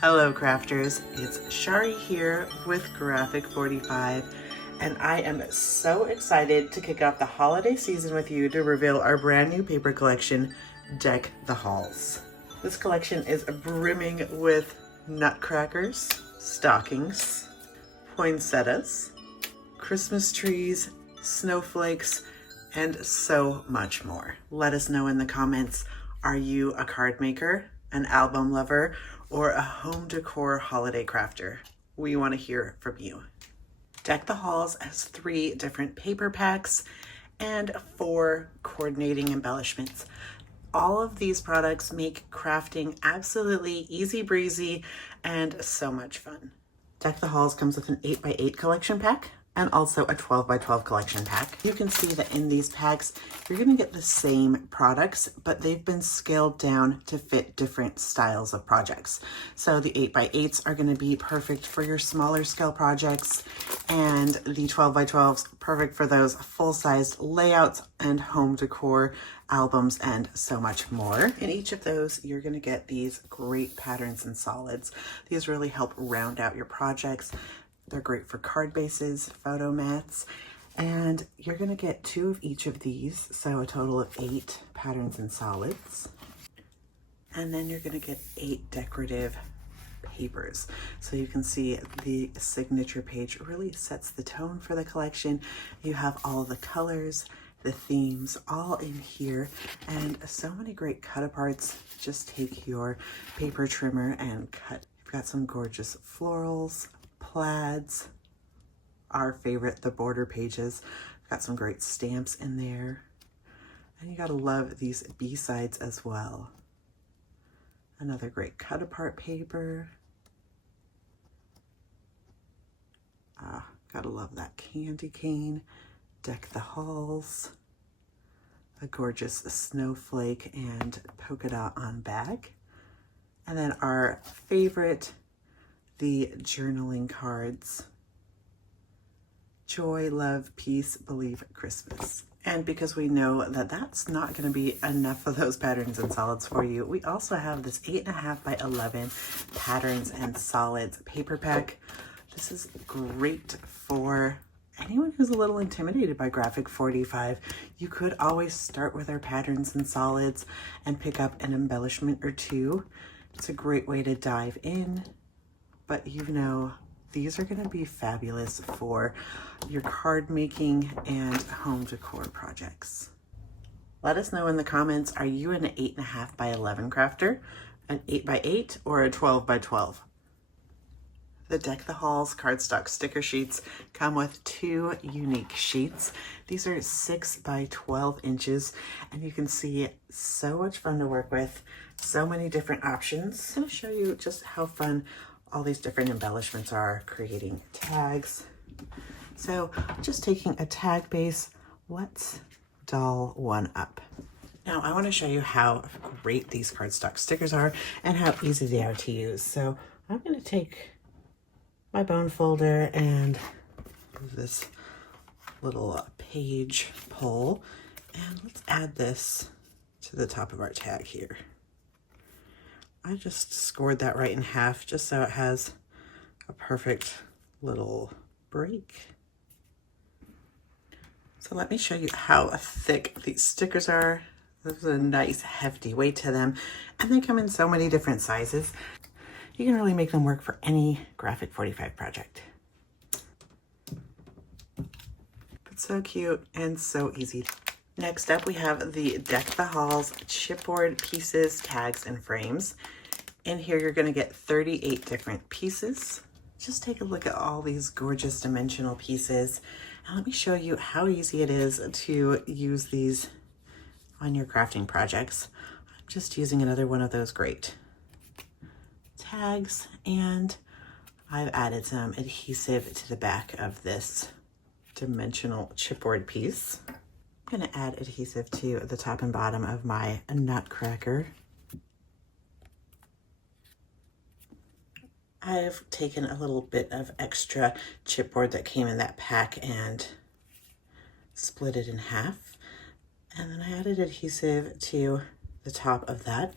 Hello crafters, it's Charee here with Graphic 45 and I am so excited to kick off the holiday season with you to reveal our brand new paper collection, Deck the Halls. This collection is brimming with nutcrackers, stockings, poinsettias, Christmas trees, snowflakes, and so much more. Let us know in the comments, are you a card maker, an album lover, or a home decor holiday crafter? We want to hear from you. Deck the Halls has 3 different paper packs and 4 coordinating embellishments. All of these products make crafting absolutely easy breezy and so much fun. Deck the Halls comes with an 8x8 collection pack and also a 12x12 collection pack. You can see that in these packs, you're gonna get the same products, but they've been scaled down to fit different styles of projects. So the 8x8s are gonna be perfect for your smaller scale projects, and the 12x12s perfect for those full-sized layouts and home decor albums and so much more. In each of those, you're gonna get these great patterns and solids. These really help round out your projects. They're great for card bases, photo mats, and you're gonna get 2 of each of these, so a total of 8 patterns and solids. And then you're gonna get 8 decorative papers. So you can see the signature page really sets the tone for the collection. You have all the colors, the themes all in here, and so many great cut aparts. Just take your paper trimmer and cut. You've got some gorgeous florals, plaids, our favorite, the border pages. Got some great stamps in there. And you gotta love these B-sides as well. Another great cut apart paper. Gotta love that candy cane. Deck the Halls. A gorgeous snowflake and polka dot on bag. And then our favorite, the journaling cards. Joy, love, peace, believe, Christmas. And because we know that that's not going to be enough of those patterns and solids for you, we also have this 8.5 by 11 patterns and solids paper pack. This is great for anyone who's a little intimidated by Graphic 45. You could always start with our patterns and solids and pick up an embellishment or 2. It's a great way to dive in. But you know, these are going to be fabulous for your card making and home decor projects. Let us know in the comments, are you an 8.5 by 11 crafter, an 8x8, or a 12x12? The Deck the Halls cardstock sticker sheets come with 2 unique sheets. These are 6 by 12 inches, and you can see so much fun to work with, so many different options. I'm going to show you just how fun all these different embellishments are, creating tags. So just taking a tag base, let's doll one up. Now I want to show you how great these cardstock stickers are and how easy they are to use. So I'm going to take my bone folder and this little page pull, and let's add this to the top of our tag here. I just scored that right in half just so it has a perfect little break. So let me show you how thick these stickers are. There's a nice hefty weight to them, and they come in so many different sizes. You can really make them work for any Graphic 45 project. But so cute and so easy. Next up, we have the Deck the Halls chipboard pieces, tags, and frames. In here, you're gonna get 38 different pieces. Just take a look at all these gorgeous dimensional pieces. And let me show you how easy it is to use these on your crafting projects. I'm just using another one of those great tags, and I've added some adhesive to the back of this dimensional chipboard piece. I'm going to add adhesive to the top and bottom of my nutcracker. I've taken a little bit of extra chipboard that came in that pack and split it in half. And then I added adhesive to the top of that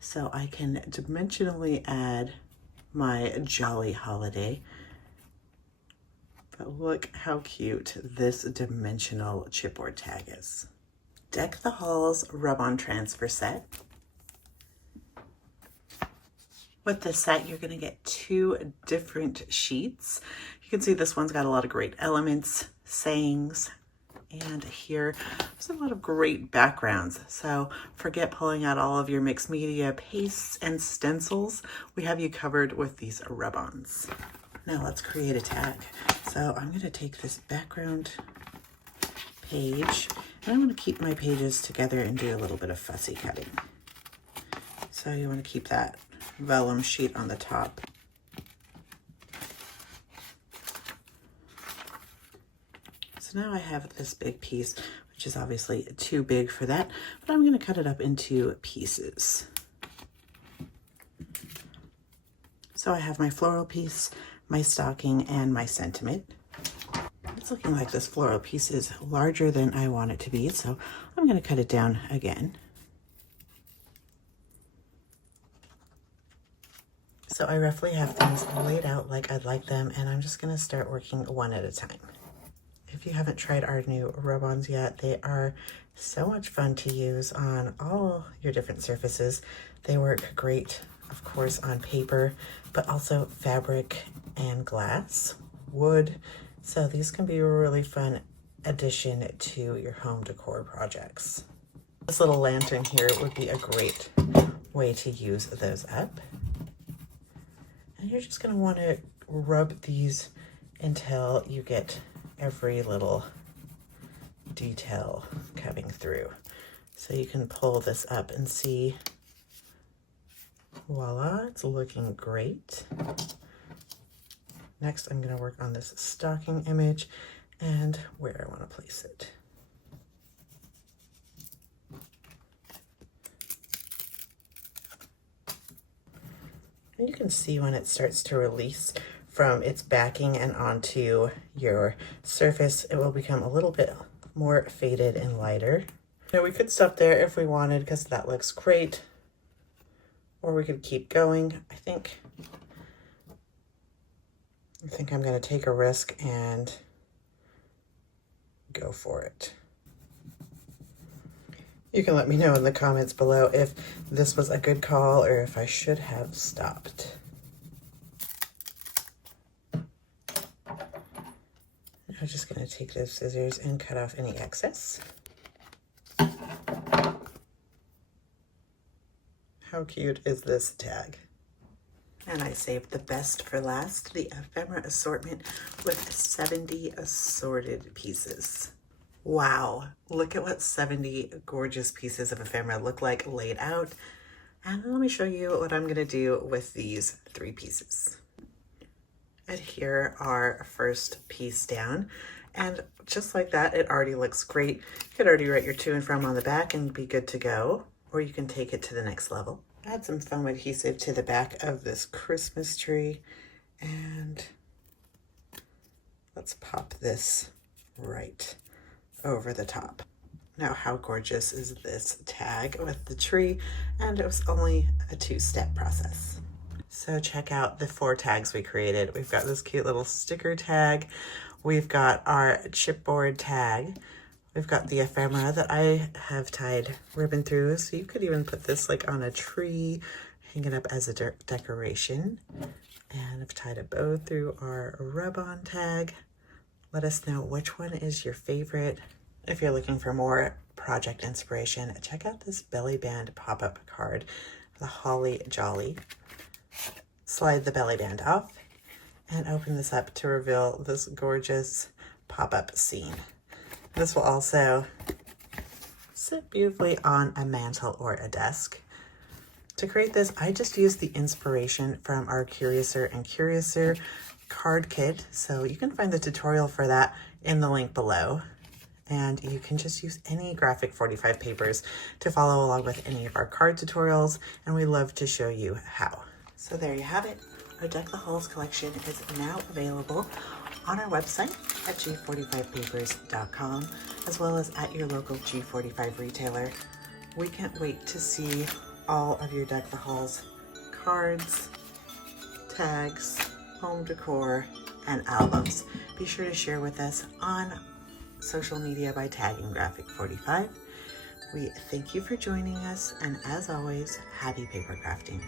so I can dimensionally add my jolly holiday. But look how cute this dimensional chipboard tag is. Deck the Halls rub-on transfer set. With this set, you're gonna get 2 different sheets. You can see this one's got a lot of great elements, sayings, and here there's a lot of great backgrounds. So forget pulling out all of your mixed media pastes and stencils. We have you covered with these rub-ons. Now let's create a tag. So I'm gonna take this background page and I'm gonna keep my pages together and do a little bit of fussy cutting. So you wanna keep that vellum sheet on the top. So now I have this big piece, which is obviously too big for that, but I'm gonna cut it up into pieces. So I have my floral piece, my stocking, and my sentiment. It's looking like this floral piece is larger than I want it to be, so I'm gonna cut it down again. So I roughly have things laid out like I'd like them, and I'm just gonna start working one at a time. If you haven't tried our new rub-ons yet, they are so much fun to use on all your different surfaces. They work great, of course, on paper, but also fabric and glass, wood. So these can be a really fun addition to your home decor projects. This little lantern here would be a great way to use those up. And you're just gonna wanna rub these until you get every little detail coming through. So you can pull this up and see, voila, it's looking great. Next, I'm gonna work on this stocking image and where I wanna place it. And you can see when it starts to release from its backing and onto your surface, it will become a little bit more faded and lighter. Now we could stop there if we wanted because that looks great, or we could keep going. I think I'm gonna take a risk and go for it. You can let me know in the comments below if this was a good call or if I should have stopped. I'm just going to take those scissors and cut off any excess. How cute is this tag? And I saved the best for last, the Ephemera assortment with 70 assorted pieces. Wow, look at what 70 gorgeous pieces of ephemera look like laid out. And let me show you what I'm gonna do with these 3 pieces. And here our first piece down. And just like that, it already looks great. You could already write your to and from on the back and be good to go, or you can take it to the next level. Add some foam adhesive to the back of this Christmas tree, and let's pop this right over the top. Now, how gorgeous is this tag with the tree? And it was only a 2-step process. So check out the 4 tags we created. We've got this cute little sticker tag. We've got our chipboard tag. We've got the ephemera that I have tied ribbon through. So you could even put this like on a tree, hang it up as a decoration. And I've tied a bow through our rub-on tag. Let us know which one is your favorite. If you're looking for more project inspiration, check out this belly band pop-up card, the Holly Jolly. Slide the belly band off and open this up to reveal this gorgeous pop-up scene. This will also sit beautifully on a mantle or a desk. To create this, I just used the inspiration from our Curiouser and Curiouser card kit. So you can find the tutorial for that in the link below. And you can just use any graphic 45 papers to follow along with any of our card tutorials, and we love to show you how. So there you have it. Our Deck the Halls collection is now available on our website at g45papers.com, as well as at your local G45 retailer. We can't wait to see all of your Deck the Halls cards, tags, home decor, and albums. Be sure to share with us on social media by tagging Graphic45. We thank you for joining us, and as always, happy paper crafting.